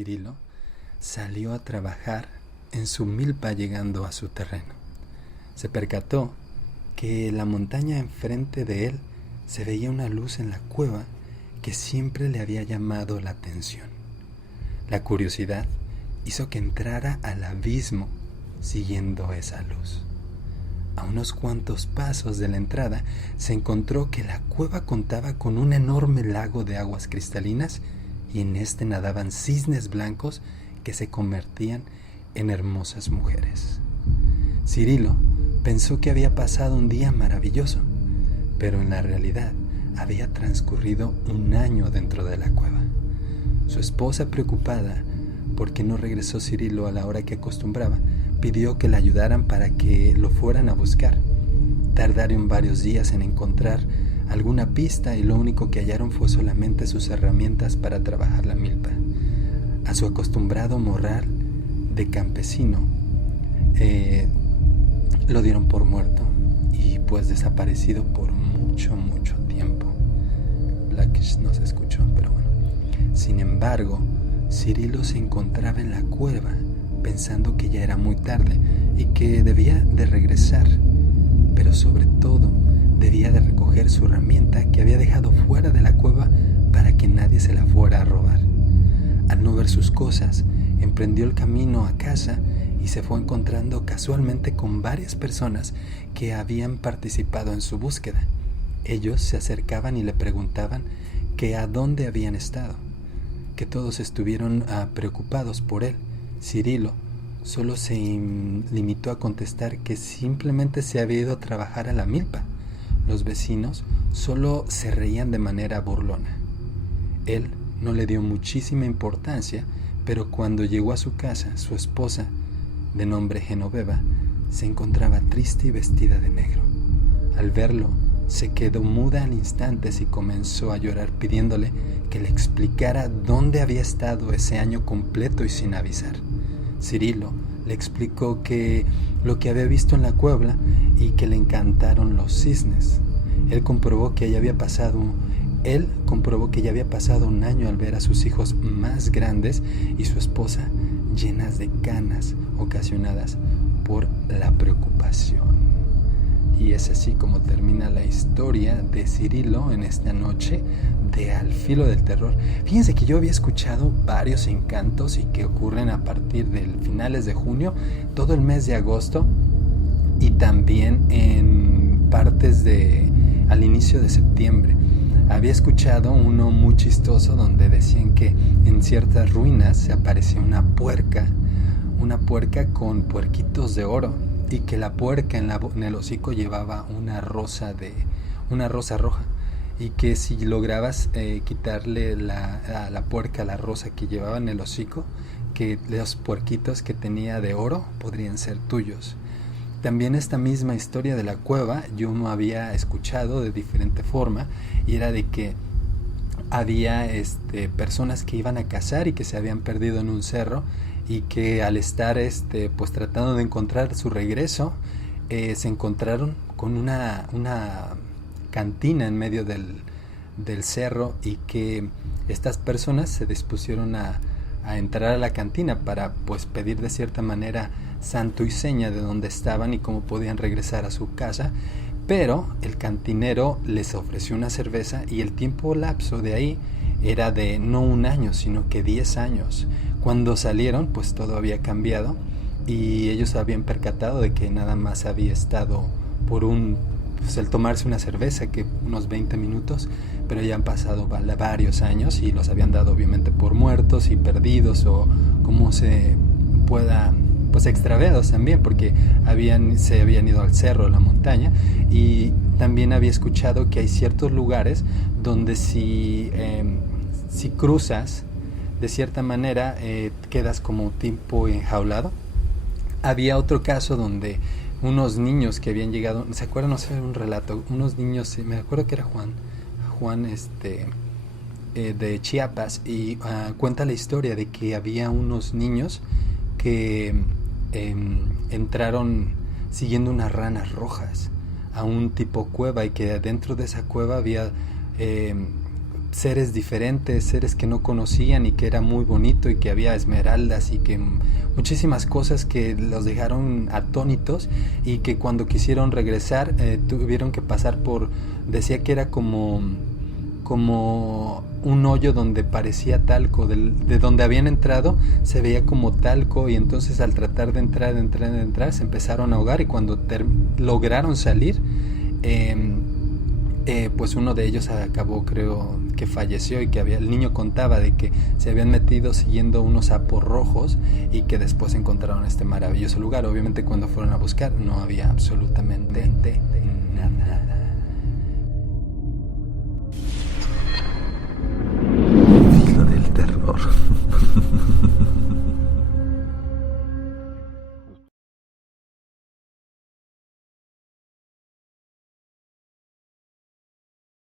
Cirilo salió a trabajar en su milpa llegando a su terreno. Se percató que en la montaña enfrente de él se veía una luz en la cueva que siempre le había llamado la atención. La curiosidad hizo que entrara al abismo siguiendo esa luz. A unos cuantos pasos de la entrada se encontró que la cueva contaba con un enorme lago de aguas cristalinas y en este nadaban cisnes blancos que se convertían en hermosas mujeres. Cirilo pensó que había pasado un día maravilloso, pero en la realidad había transcurrido un año dentro de la cueva. Su esposa, preocupada porque no regresó Cirilo a la hora que acostumbraba, pidió que le ayudaran para que lo fueran a buscar. Tardaron varios días en encontrar alguna pista y lo único que hallaron fue solamente sus herramientas para trabajar la milpa. A su acostumbrado morral de campesino lo dieron por muerto y pues desaparecido por mucho tiempo. Blackish no se escuchó, pero bueno. Sin embargo, Cirilo se encontraba en la cueva pensando que ya era muy tarde y que debía de regresar, pero sobre todo debía de recoger su herramienta que había dejado fuera de la cueva para que nadie se la fuera a robar. Al no ver sus cosas, emprendió el camino a casa y se fue encontrando casualmente con varias personas que habían participado en su búsqueda. Ellos se acercaban y le preguntaban que a dónde habían estado, que todos estuvieron preocupados por él. Cirilo solo se limitó a contestar que simplemente se había ido a trabajar a la milpa. Los vecinos solo se reían de manera burlona. Él no le dio muchísima importancia, pero cuando llegó a su casa, su esposa, de nombre Genoveva, se encontraba triste y vestida de negro. Al verlo, se quedó muda al instante y comenzó a llorar pidiéndole que le explicara dónde había estado ese año completo y sin avisar. Cirilo le explicó que lo que había visto en la cueva y que le encantaron los cisnes. Él comprobó que ya había pasado un año al ver a sus hijos más grandes y su esposa llenas de canas ocasionadas por la preocupación. Y es así como termina la historia de Cirilo en esta noche de Al Filo del Terror. Fíjense que yo había escuchado varios encantos y que ocurren a partir de finales de junio, todo el mes de agosto y también en partes al inicio de septiembre. Había escuchado uno muy chistoso donde decían que en ciertas ruinas se aparecía una puerca con puerquitos de oro, y que la puerca en el hocico llevaba una rosa roja, y que si lograbas quitarle a la puerca la rosa que llevaba en el hocico, que los puerquitos que tenía de oro podrían ser tuyos. También esta misma historia de la cueva yo no había escuchado de diferente forma, y era de que había personas que iban a cazar y que se habían perdido en un cerro, y que al estar pues tratando de encontrar su regreso, se encontraron con una cantina en medio del cerro, y que estas personas se dispusieron a entrar a la cantina para pues pedir de cierta manera santo y seña de dónde estaban y cómo podían regresar a su casa, pero el cantinero les ofreció una cerveza y el tiempo lapso de ahí era de no un año, sino que 10 años. Cuando salieron, pues todo había cambiado y ellos habían percatado de que nada más había estado por el tomarse una cerveza, que unos 20 minutos, pero ya han pasado varios años y los habían dado obviamente por muertos y perdidos, o como se pueda, pues extraviados también, porque se habían ido al cerro, a la montaña. Y también había escuchado que hay ciertos lugares donde si cruzas de cierta manera quedas como tipo enjaulado. Había otro caso donde unos niños que habían llegado, ¿se acuerdan? No sé, un relato, unos niños, me acuerdo que era Juan de Chiapas, y cuenta la historia de que había unos niños que entraron siguiendo unas ranas rojas a un tipo cueva, y que dentro de esa cueva había seres diferentes, seres que no conocían y que era muy bonito y que había esmeraldas y que muchísimas cosas que los dejaron atónitos y que cuando quisieron regresar tuvieron que pasar por, decía que era como un hoyo donde parecía talco, de donde habían entrado se veía como talco y entonces al tratar de entrar se empezaron a ahogar y cuando lograron salir pues uno de ellos acabó, creo que falleció y que el niño contaba de que se habían metido siguiendo unos sapos rojos y que después encontraron este maravilloso lugar. Obviamente cuando fueron a buscar no había absolutamente nada. Filo del terror.